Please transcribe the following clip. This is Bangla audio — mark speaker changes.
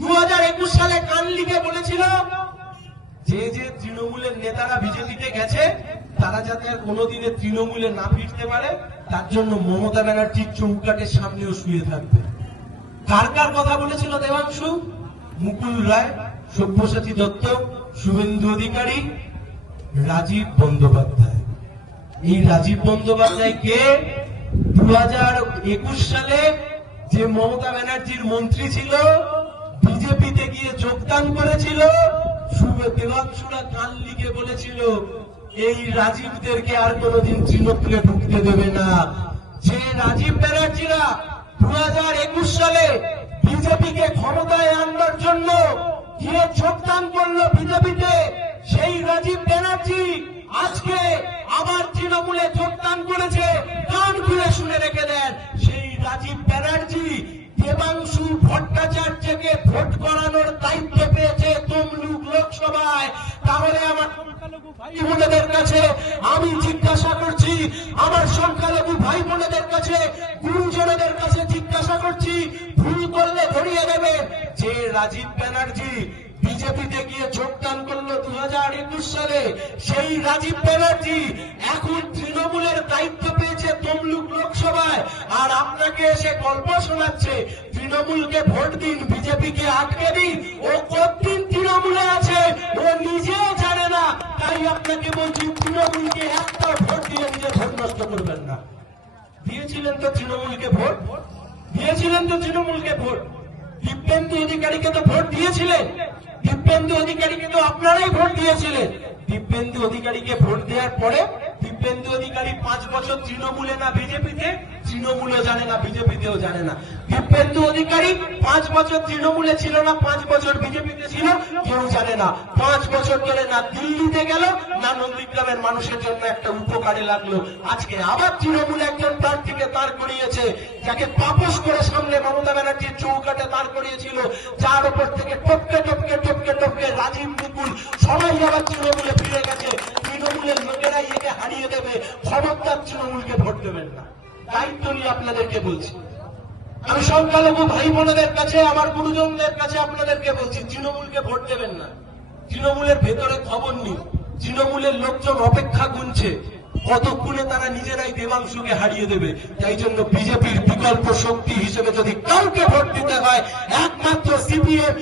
Speaker 1: দু হাজার একুশ সালে বলেছিল যে যে তৃণমূলের নেতারা বিজেপিতে গেছে, তারা যাতে আর কোনোদিনে তৃণমূলে না ফিরতে পারে, তার জন্য মমতা ব্যানার্জির চৌকাটের সামনেও শুয়ে থাকবে। কার কার কথা বলেছিল দেবাংশু? মুকুল রায়, সব্যসাচী দত্ত, শুভেন্দু অধিকারী, রাজীব বন্দ্যোপাধ্যায়। এই রাজীব বন্দ্যোপাধ্যায় কে? দু একুশ সালে যে মমতা ব্যানার্জির মন্ত্রী ছিল বিজেপিতে গিয়ে যোগদান করেছিল। দেবাংশুরা কানলিকে বলেছিল, এই রাজীবদেরকে আর কোনোদিন তৃণমূলে ঢুকতে দেবে না। যে রাজীব ব্যানার্জিরা দু হাজার একুশ সালে বিজেপিকে ক্ষমতায় আনবার জন্য গিয়ে যোগদান করল বিজেপিতে, সেই রাজীব ব্যানার্জি আজকে আবার তৃণমূলে যোগদান করেছে। কান খুলে শুনে রেখে দেন, সেই রাজীব ব্যানার্জি দেবাংশু ভট্টাচার্যকে ভোট তমলুক আমি জিজ্ঞাসা করছি, আমার সংখ্যালঘু ভাই বোনেদের কাছে, গুরুজনদের কাছে জিজ্ঞাসা করছি, ভুল করলে ধরিয়ে দেবে। যে রাজীব ব্যানার্জি বিজেপিতে গিয়ে যোগদান করল দু হাজার একুশ সালে, সেই রাজীব ব্যানার্জি এখন তৃণমূলের দায়িত্ব পেয়েছে তমলুক লোকসভায়। আর আপনাকে এসে গল্প শোনাচ্ছে, তৃণমূলকে ভোট দিন, বিজেপিকে আটকে দিন, ও কতদিন তাই আপনাকে বলছি, তৃণমূলকে একটা ভোট দিয়ে নিজের ভোট নষ্ট করবেন না। দিয়েছিলেন তো তৃণমূলকে ভোট? দিয়েছিলেন তো তৃণমূলকে ভোট? দিব্যেন্দু অধিকারীকে তো ভোট দিয়েছিলেন। দিব্যেন্দু অধিকারীকে তো আপনারাই ভোট দিয়েছিলেন। দিব্যেন্দু অধিকারীকে ভোট দেওয়ার পরে দিব্যেন্দু অধিকারী পাঁচ বছর তৃণমূলে না বিজেপিতে? তৃণমূলে জানে না, বিজেপিতেও জানে না। দিব্যেন্দু অধিকারী পাঁচ বছর তৃণমূলে ছিল না, পাঁচ বছর বিজেপিতে ছিল জানে না। পাঁচ বছর ধরে না দিল্লিতে গেল, না নন্দীগ্রামের মানুষের জন্য একটা উপকারে লাগল। আজকে আবার তৃণমূলে একজন প্রার্থীকে দাঁড় করিয়েছে, যাকে পাপস করে সামনে মমতা ব্যানার্জির চৌকাটে দাঁড় করিয়েছিল। যার উপর থেকে টপকে টপকে টপকে টপকে রাজীব মুকুল সবাই আবার তৃণমূলে ফিরে গেছে। তৃণমূলের লোকেরাই একে হারিয়ে দেবে। খবরদার তৃণমূলকে ভোট দেবেন না। দায়িত্ব নিয়ে আপনাদেরকে বলছি। আমি সংখ্যালঘু ভাই বোনদের কাছে, আমার গুরুজনদের কাছে আপনাদেরকে বলছি, তৃণমূলকে ভোট দেবেন না। তৃণমূলের ভেতরে খবর নেই। তৃণমূলের লোকজন অপেক্ষা গুনছে। কতক্ষণে তারা নিজেরাই দেবাংশুকে হারিয়ে দেবে? তাই জন্য বিজেপির বিকল্প শক্তি হিসেবে যদি কাউকে ভোট দিতে হয়, একমাত্র সিপিএম